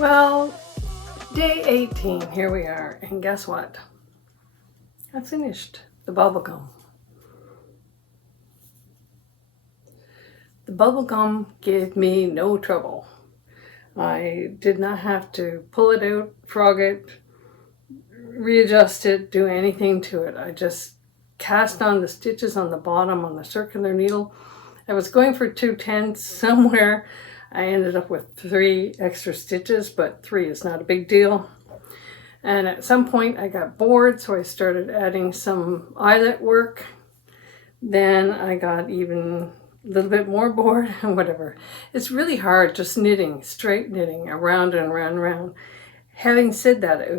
Well, day 18, here we are, and guess what? I finished the bubble gum. The bubble gum gave me no trouble. I did not have to pull it out, frog it, readjust it, do anything to it. I just cast on the stitches on the bottom on the circular needle. I was going for 2/10 somewhere. I ended up with 3 extra stitches, but 3 is not a big deal. And at some point I got bored, so I started adding some eyelet work. Then I got even a little bit more bored and whatever. It's really hard just knitting, straight knitting, around and around and around. Having said that, it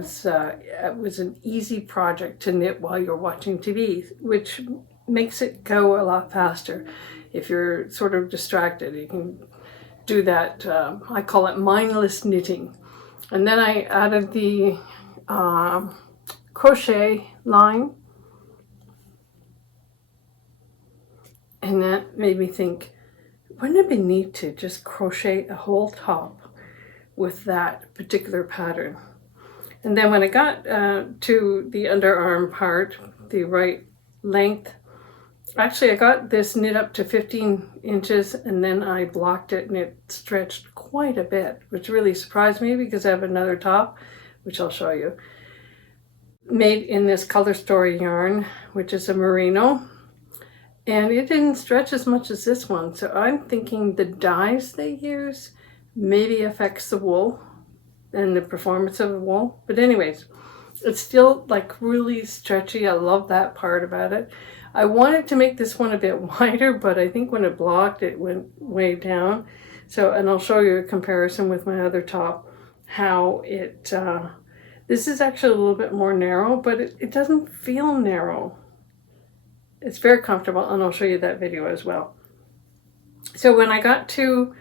was an easy project to knit while you're watching TV, which makes it go a lot faster. If you're sort of distracted, you can do that. I call it mindless knitting. And then I added the crochet line, and that made me think, wouldn't it be neat to just crochet a whole top with that particular pattern? And then when I got to the underarm part, the right length, actually I got this knit up to 15 inches and then I blocked it and it stretched quite a bit, which really surprised me because I have another top, which I'll show you, made in this Color Story yarn, which is a Marino. And it didn't stretch as much as this one. So I'm thinking the dyes they use maybe affects the wool and the performance of the wool. But anyways, it's still like really stretchy. I love that part about it. I wanted to make this one a bit wider, but I think when it blocked, it went way down. So, and I'll show you a comparison with my other top, how it, this is actually a little bit more narrow, but it doesn't feel narrow. It's very comfortable, and I'll show you that video as well. So when I got to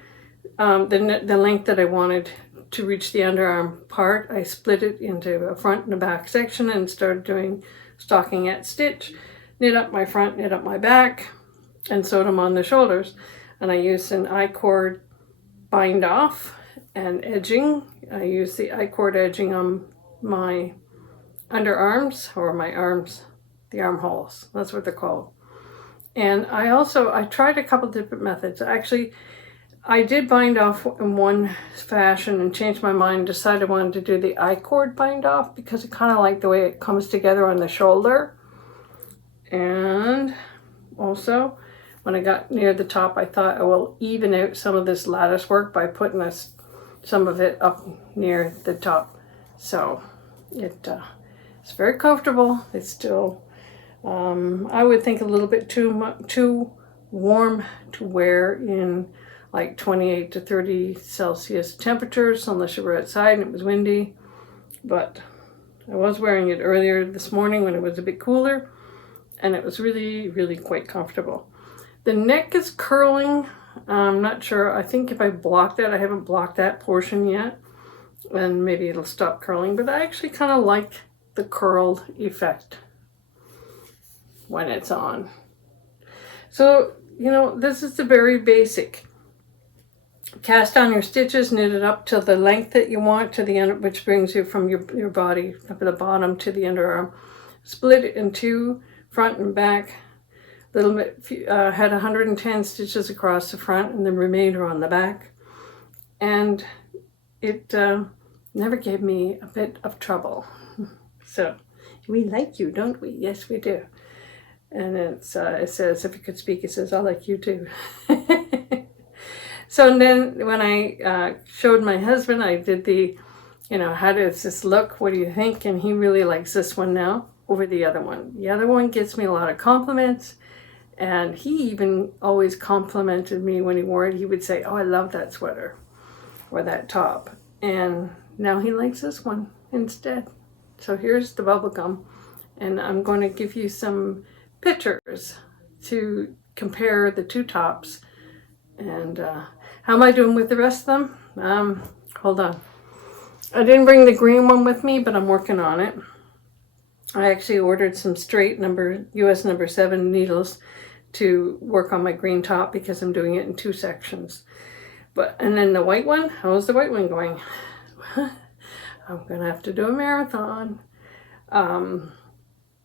the length that I wanted to reach the underarm part, I split it into a front and a back section and started doing stockinette stitch. Knit up my front, knit up my back, and sewed them on the shoulders. And I used an I-cord bind off and edging. I used the I-cord edging on my underarms, or my arms, the armholes. That's what they're called. And I tried a couple different methods. Actually, I did bind off in one fashion and changed my mind, decided I wanted to do the I-cord bind off because I kind of like the way it comes together on the shoulder. And also, when I got near the top, I thought I will even out some of this lattice work by putting some of it up near the top. So it's very comfortable. It's still, I would think, a little bit too warm to wear in like 28 to 30 Celsius temperatures, unless you were outside and it was windy. But I was wearing it earlier this morning when it was a bit cooler, and it was really, really quite comfortable. The neck is curling. I'm not sure. I think if I block that, I haven't blocked that portion yet, and maybe it'll stop curling, but I actually kind of like the curled effect when it's on. So, you know, this is the very basic. Cast on your stitches, knit it up to the length that you want, to the end, which brings you from your body up at the bottom to the underarm. Split it in 2, front and back. Little bit, had 110 stitches across the front and the remainder on the back. And it never gave me a bit of trouble. So we like you, don't we? Yes, we do. And it says, if you could speak, it says, I like you too. So then when I showed my husband, I did the, how does this look? What do you think? And he really likes this one now over the other one. The other one gets me a lot of compliments. And he even always complimented me when he wore it. He would say, oh, I love that sweater or that top. And now he likes this one instead. So here's the bubble gum. And I'm going to give you some pictures to compare the 2 tops. And how am I doing with the rest of them? Hold on. I didn't bring the green one with me, but I'm working on it. I actually ordered some straight US number 7 needles to work on my green top because I'm doing it in 2 sections. And then the white one, how's the white one going? I'm gonna have to do a marathon. I'm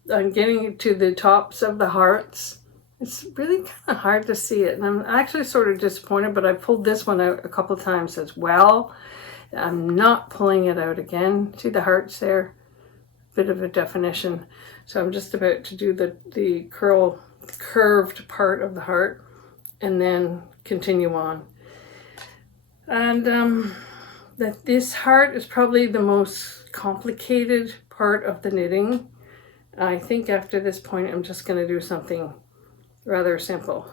getting to the tops of the hearts. It's really kind of hard to see it, and I'm actually sort of disappointed, but I pulled this one out a couple of times as well. I'm not pulling it out again. See the hearts there? Bit of a definition. So I'm just about to do the curved part of the heart and then continue on. And that this heart is probably the most complicated part of the knitting. I think after this point I'm just going to do something rather simple.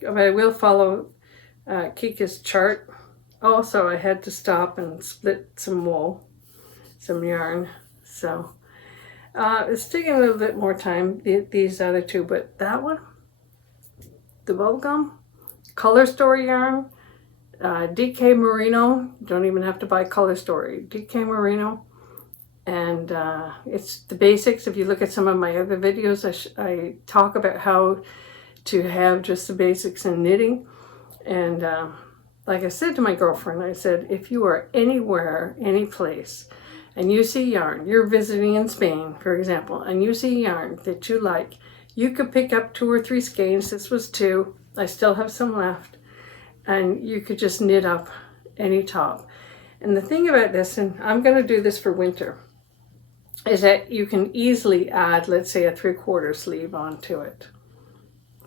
But I will follow Kika's chart. Also, I had to stop and split some wool, some yarn. So it's taking a little bit more time, these other two, but that one, the bubblegum, Color Story yarn, DK Merino, don't even have to buy Color Story, DK Merino, and it's the basics. If you look at some of my other videos, I talk about how to have just the basics in knitting. And like I said to my girlfriend, I said, if you are anywhere, any place, and you see yarn, you're visiting in Spain, for example, and you see yarn that you like, you could pick up 2 or 3 skeins. This was 2. I still have some left. And you could just knit up any top. And the thing about this, and I'm going to do this for winter, is that you can easily add, let's say, a 3/4 sleeve onto it.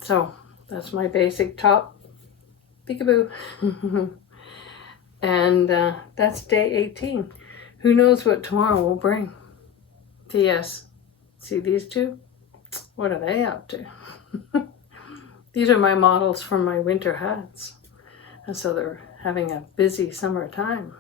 So that's my basic top. Peekaboo. And that's day 18. Who knows what tomorrow will bring? P.S. See these two? What are they up to? These are my models for my winter hats. And so they're having a busy summer time.